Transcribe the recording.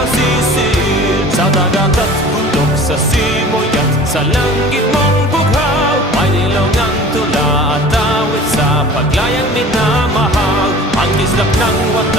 nagkasisid sa dagat at bundok, sa simoy at sa langit mong bughaw. May nilongang tula at awit sa paglayang minamahal, ang kislap ng wakas